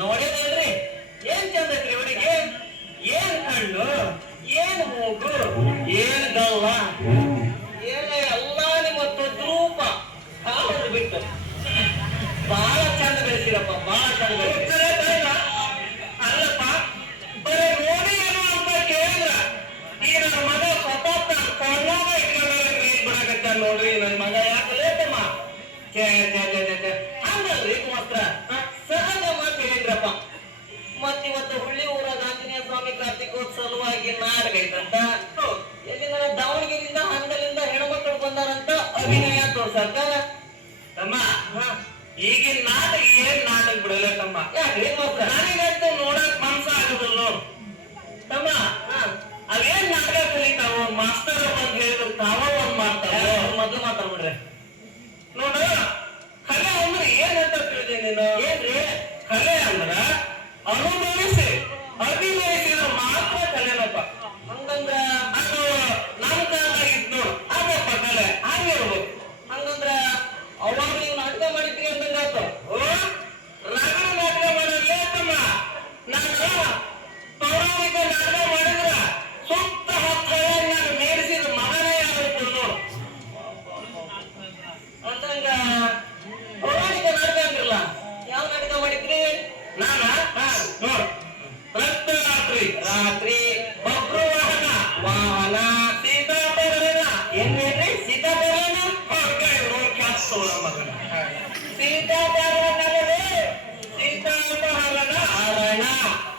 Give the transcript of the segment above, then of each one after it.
ನೋಡಿದಲ್ರಿ ಏನ್ ಚಂದ ಐತ್ರಿ ಹುಡುಗಿ, ಏನ್ ಕಣ್ಣು, ಏನ್ ಮೂಗು, ಏನ್ ಗಲ್ಲ, ಏನ ಎಲ್ಲ ನಿಮ್ಮ ತದ್ರೂಪ ಕಾವಲು ಬಿಟ್ಟು ಬಹಳ ಚಂದ ಬೆಳೆಸಿರಪ್ಪ, ಬಹಳ ಚಂದ ಬೆಳೆಸಿರ. ಅಲ್ಲಪ್ಪ ಬರೀ ನೋಡಿ ಏನು ಅಂತ ಕೇಳಿದ್ರ ಈ ನನ್ನ ಮಗ ಸ್ವತಃ ಕಣ್ಣಾಗ ಬಿಡಕತ್ತ ನೋಡ್ರಿ. ನನ್ನ ಮಗ ಯಾಕೆ ಲೇಟಮ್ಮ ಹಂಗಲ್ರಿ ಮಾತ್ರ ಸಹಜ ಮಾತು ಹೇಳಿದ್ರಪ್ಪ. ಮತ್ತಿವತ್ತು ಹುಳ್ಳಿ ಊರಾಗ ಆಂಜನೇಯ ಸ್ವಾಮಿ ಕಾರ್ತಿಕೋತ್ಸವ ಸಲುವಾಗಿ ನಾಟಕ ಐತಂತ, ಎಲ್ಲಿಂದ ದಾವಣಗೆರೆಯಿಂದ ಹಂಗಲಿಂದ ಹೆಣ್ಮಕ್ಳು ಬಂದಾರಂತ ಅಭಿನಯ ತೋರ್ಸಕ್ಕ. ತಮ್ಮ ಈಗಿನ ನಾಟಕ ಏನ್ ನಾಟಕ ಬಿಡಲ್ಲ ತಮ್ಮ, ಯಾಕ್ರಿ ಮಾತ್ರ ನನಗಂತೂ ನೋಡಕ್ ಮನ್ಸ ಆಗುದಿಲ್ಲ ತಮ್ಮ. ಅವೇನ್ ನಾಟಕ ಕಲಿತಾವ ಮಾಸ್ತರ್ ಬಂದ್ ಹೇಳಿದ್ರು ತಾವ ಒಂದ್ ಮಾಡ್ತಾರ. ಮೊದ್ಲು ಮಾತಾಡ್ಬಿಡ್ರಿ ನೋಡ, ಕಲೆ ಅಂದ್ರೆ ಏನಂತ ತಿಳಿದಿ ನೀನು? ಏನ್ರಿ ಕಲೆ ಅಂದ್ರ ಅನುಭವಿಸಿ ಅಭಿನಯಿಸಿದ ಮಾತ್ರ ಕಲೆನಪ್ಪ. ಹಂಗಂದ್ರ ಅದು ನಮ್ ಕಾಲ ಇದ್ ನೋಡು ಅದಪ್ಪ ಕಲೆ, ಹಂಗೆ ಇರ್ಬೇಕು. ಹಂಗಂದ್ರ ಅವಾಗ ನೀವು ನಾಟಕ ಮಾಡಿದ್ರಿ ಅಂದಂಗಾತು. ರಗಡ ನಾಟಕ ಮಾಡಲೇ ತಮ್ಮ. ನಾನು ಪೌರಾಣಿಕ ನಾಟಕ ಮಾಡಿದ್ರ ಸುತ್ತ ಹತ್ತು ನಾನು ಮೇರಿಸಿದ ಮಗನೇ ಯಾರು ನೋಡು ಅಂತಂಗ. ಪೌರಾಣಿಕ ನಾಟಕ ಅಂದ್ರಲ್ಲ, ಯಾವ ನಾಟಕ ಮಾಡಿದ್ರಿ? ನಾನ ನೋಡು, ರಕ್ತರಾತ್ರಿ ರಾತ್ರಿ, ಬಬ್ರು ವಾಹನ ವಾಹನ, ಸೀತಾಪಹರಣ. ಏನ್ರಿ ಸೀತಾಪಹರಣ? ಮಗನ ಸೀತಾಪಹರಣ, ಸೀತಾಪಹರಣ ಹರಣ,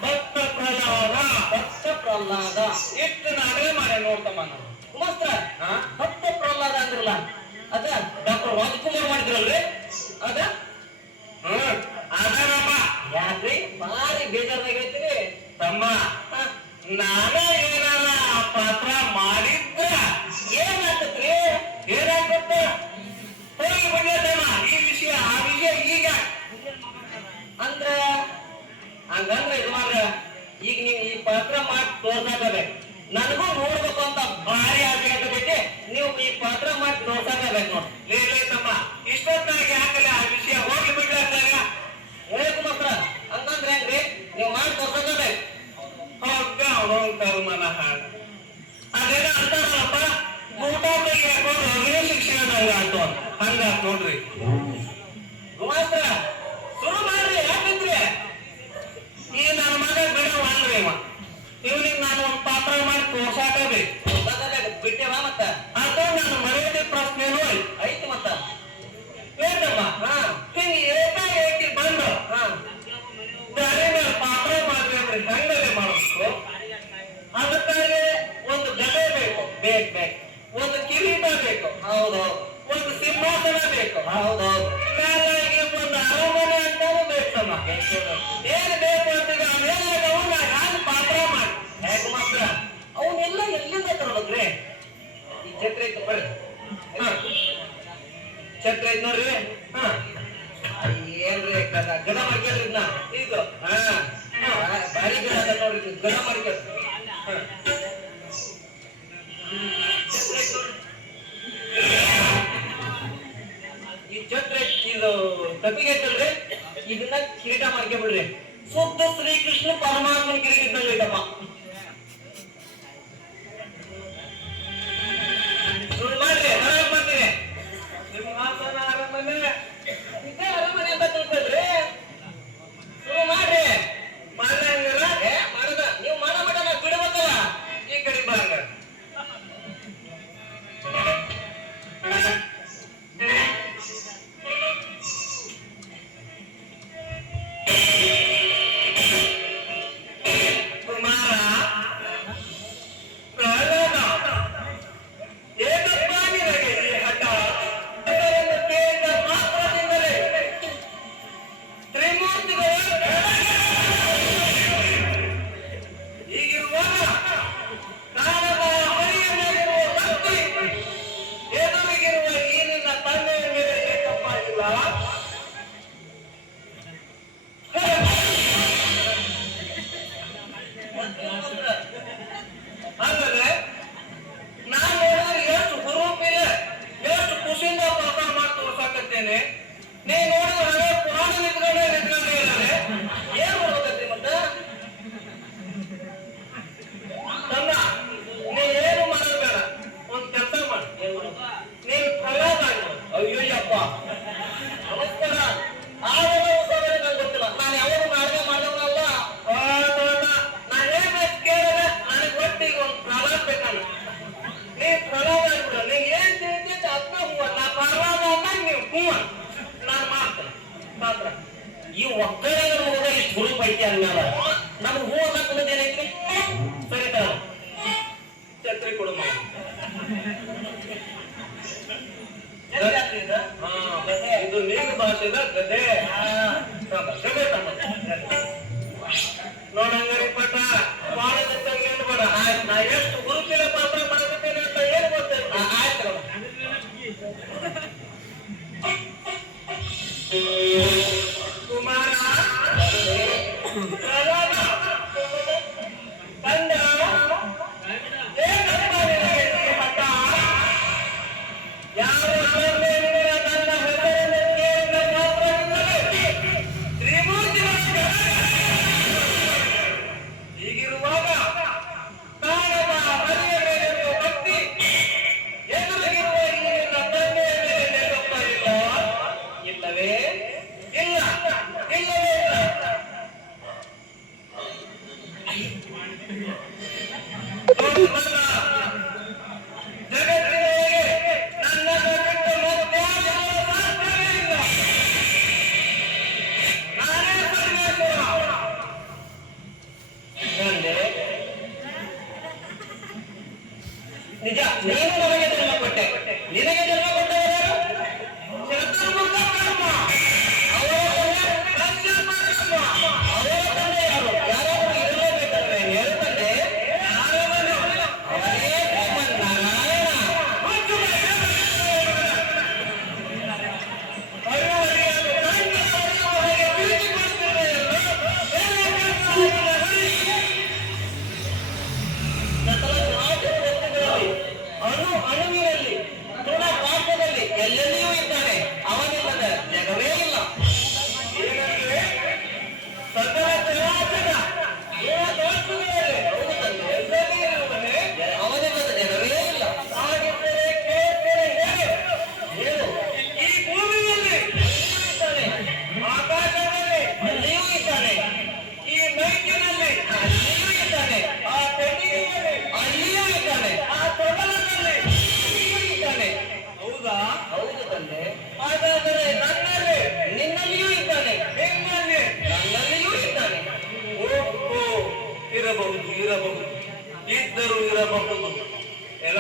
ಭಕ್ತ ಪ್ರಹ್ಲಾದ, ಭಕ್ತ ಪ್ರಹ್ಲಾದ. ಎಷ್ಟು ನಾಟಕ ಮಾಡಿ ನೋಡ್ತಮ್ಮ ನಾನು ಮಾಸ್ತ್ರ. ಭಕ್ತ ಪ್ರಹ್ಲಾದ ಅಂದ್ರಲ್ಲ, ಅದ ಡಾಕ್ಟರ್ ರಾಜ್ಕುಮಾರ್ ಮಾಡಿದ್ರಲ್ರಿ ಅದ? ಅದರಪ್ಪ. ಯಾಕ್ರಿ ಭಾರಿ ಬೇಜಾರಾಗೈತ್ರಿ ತಮ್ಮ? ನಾನ ಏನಾರ ಆ ಪಾತ್ರ ಮಾಡಿದ್ರ ಏನಾಗ್ತತ್ರಿ? ಏನಾಗ್ತತ್ತ ಹೋಗಿ ಬಂದೇತಮ್ಮ. ಈ ವಿಷಯ ಆ ವಿಷಯ ಈಗ ಅಂದ್ರ ಹಂಗಂದ್ರ ಇದು ಮಾಡ್ರ. ಈಗ ನೀವು ಈ ಪಾತ್ರ ಮಾಡಿ ತೋರ್ಸಾಕಬೇಕು, ನನಗೂ ನೋಡ್ಬೇಕು ಅಂತ ಭಾರಿ ಆಸೆ ಆಗತೈತಿ. ನೀವು ಈ ಪಾತ್ರ ಮಾಡಿ ತೋರ್ಸಾಕಬೇಕು ನೋಡಿ. ಲೇ ತಮ್ಮ, ಇಷ್ಟೊತ್ತಾಗಿ ಯಾಕಲ್ಲ ಆ ವಿಷಯ ಹೋಗಿ ಬಿಡ್ಲಾರ್ದಾಗ ಹೇಳಕ್ ಮಾತ್ರ. ಹಂಗಂದ್ರೆ ಹೆಂಗ್ರಿ ನೀವು ಮಾಡಿ ತೋರ್ಸಾಕಬೇಕು. ಹೋಗ ಅವನು ಮನ ಹಾಳು ಅದೇನ ಅಂತಾರಲ್ಲಪ್ಪ, ಊಟ ಹಾಕೊಂಡು ಅದೇ ಶಿಕ್ಷಣ ಆಯ್ತು ಹಂಗಾತ್ ನೋಡ್ರಿ. ಮಾಸ್ತರ ಶುರು ಮಾಡ್ರಿ. ಯಾಕಂದ್ರೆ ಈ ನನ್ನ ಮಗ ಬಿಡವಲ್ರಿ ಇವ. ಇವನಿಗೆ ನಾನು ಒಂದು ಪಾತ್ರ ಮಾಡಿ ತೋರ್ಸಾಕಬೇಕು. ಬಿಟ್ಟೆವ ಮತ್ತ ಅದ ನನ್ನ ಮರ್ಯಾದೆ ಪ್ರಶ್ನೆನೂ ಐತಿ ಮತ್ತ. ಹೇಳ್ತಮ್ಮ ಹಿಂಗ ಏಕಾಏಕಿ ಬಂದು ದಾರಿ ಮೇಲೆ ಪಾತ್ರ ಮಾಡ್ರಿ ಅಂದ್ರೆ ಹೆಂಗಲೇ ಮಾಡಬೇಕು? ಅದಕ್ಕಾಗಿ ಒಂದು ಗದೆ ಬೇಕು, ಬೇಕು. ಒಂದು ಕಿರೀಟ ಬೇಕು, ಹೌದೌದು. ಒಂದು ಸಿಂಹಾಸನ ಬೇಕು, ಹೌದೌದು. ಮೇಲಾಗಿ ಒಂದು ಅರಮನೆ ಅಂತಾನು ಬೇಕಮ್ಮ. ಏನ್ ಬೇಕು ಅಂತೀಗ ಅವೆಲ್ಲ ಅವನ್ನ ಹ್ಯಾಂಗ ಪಾತ್ರ ಮಾಡಿ ಹೇಗೆ ಮಾತ್ರ ಅವನ್ನೆಲ್ಲ ಎಲ್ಲಿಂದ ತರ್ಬೇಕ್ರಿ? ಈ ಛತ್ರ ಐತೆ ಬರ್ರಿ, ಛತ್ರ ಐತ್ ನೋಡ್ರಿ. ಏನ್ರಿ ಗಡ ಮಾಡ್ಕೊಳ್ರಿ ಇದನ್ನ. ಇದು ಭಾರಿ ಗಿಡ ಅದ ನೋಡ್ರಿ, ಗಡ ಮಾಡ್ಕೊಳ್ರಿ. ಈ ಛತ್ರ ಇದು ಕಪಿಗೆ ಐತಲ್ರಿ, ಇದನ್ನ ಕಿರೀಟ ಮಾಡ್ಕೊಬಿಡ್ರಿ. ಶುದ್ಧ ಶ್ರೀಕೃಷ್ಣ ಪರಮಾತ್ಮನ ಕಿರೀಟ ಇದ್ದಂಗೆ ಐತಪ್ಪ. ಶುರು ಮಾಡ್ರಿ, ಆರಾಮ್ ಮಾಡ್ತೀರಿ. ಸಿಂಹಾಸನ ಅರಮನೆ ಇದೇ ಅರಮನೆ ಅಂತ ತಿಳ್ಕೊಳ್ರಿ. ಶುರು ಮಾಡ್ರಿ. ಮಾಡಂಗಿಲ್ಲ ಮಾಡದ ನೀವು ಮಾಡೋ ಮಟ ನಾ ಬಿಡ್ಬೇಕಲ್ಲ. ಈ ಕಡೆ ಬರಂಗ ಕುಮಾರ ಒಕ್ಕಲಿಗ ಮುಗದ ಇಷ್ಟು ಹುರುಪ್ ಐತಿ ಅಂದ್ಮೇಲೆ ನಮ್ಗೆ ಹೂ ಅನ್ನಕ್ ಏನೈತ್ರಿ ಸರಿ ತಾಳ ಛತ್ರಿ ಕೊಡು ಮಗ. ಇದು ನೀಗ ಭಾಷೆದ ಗದೆ ಗದೆ ನೋಡಂಗಾರಿ ಪಟ್ಟ ಬಾಳದಂತ ಏನು ಬೇಡ. ನಾ ಎಷ್ಟು ಗುರುತಿನ ಪಾತ್ರ ಮಾಡಬೇಕೇನೆ ಅಂತ ಏನು ಗೊತ್ತಾಯ್ತು. ಆಯ್ತು ಕುಮಾರ ಕಂದ ನಿಜ ನೀನು ನಮಗೆ ಜನ್ಮ ಕೊಟ್ಟೆ. ನಿನಗೆ ಜನ್ಮ ಕೊಟ್ಟವರು ಅವರ ತಂದೆ ಯಾರು? ಯಾರಾದರೂ ಇರಲೇಬೇಕಾದ್ರೆ ಹೇಳ್ತಂದೆ ಅವರೇ ನಾರಾಯಣ. ಅಣುವಿನಲ್ಲಿ ತೃಣ ಪಾಠದಲ್ಲಿ ಎಲ್ಲೆಲ್ಲಿಯೂ ಇದ್ದಾನೆ. ಅವನಿಲ್ಲದ ಜಗವೇ ಇಲ್ಲ. ಏನಂದ್ರೆ ಸಕಲ ಚರಾಚರ ಎಲ್ಲೆಲ್ಲಿ ಇರುವನೆ ಅವನಿಲ್ಲದ ಜಗವೇ ಇಲ್ಲ. ಹಾಗಿದ್ದರೆ ಕೇಳ್ತೇನೆ ಹೇಳು. ಈ ಭೂಮಿಯಲ್ಲಿ ಇದ್ದಾನೆ, ಆಕಾಶದಲ್ಲಿ ಅಲ್ಲಿಯೂ ಇದ್ದಾನೆ, ಈ ಮೈಕಿನಲ್ಲಿ ಅಲ್ಲಿಯೂ ಇದ್ದಾನೆ, ಆ ತೆಂಗಿನಲ್ಲಿ ಅಲ್ಲಿಯೂ ಇದ್ದಾನೆ, ಆ ತೊಗಲದಲ್ಲಿ ಇದ್ದಾನೆ. ಹೌದಾ? ಹೌದು ತಂದೆ. ಹಾಗಾದರೆ ನನ್ನಲ್ಲಿ ನಿನ್ನಲ್ಲಿಯೂ ಇದ್ದಾನೆ, ನಿನ್ನಲ್ಲಿ ನನ್ನಲ್ಲಿಯೂ ಇದ್ದಾನೆ. ಓಹೋ, ಇರಬಹುದು ಇರಬಹುದು, ಇದ್ದರೂ ಇರಬಹುದು. ಎಲ್ಲ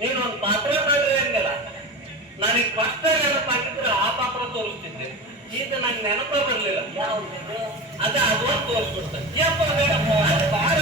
ನೀನು ಒಂದು ಪಾತ್ರ ಮಾಡಿದ್ರೆ ಹಂಗಲ್ಲ. ನನಗೆ ಫಸ್ಟ್ ನೆನಪಾಗಿದ್ರೆ ಆ ಪಾತ್ರ ತೋರಿಸ್ತಿದ್ದೆ. ಈಗ ನಂಗೆ ನೆನಪ ಬರ್ಲಿಲ್ಲ. ಅದ ಅದೊಂದು ತೋರಿಸ್ಬಿಡ್ತೇನೆ. ಯಪ್ಪ ಬೇಡಪ್ಪ, ಅದು ಬಾಳ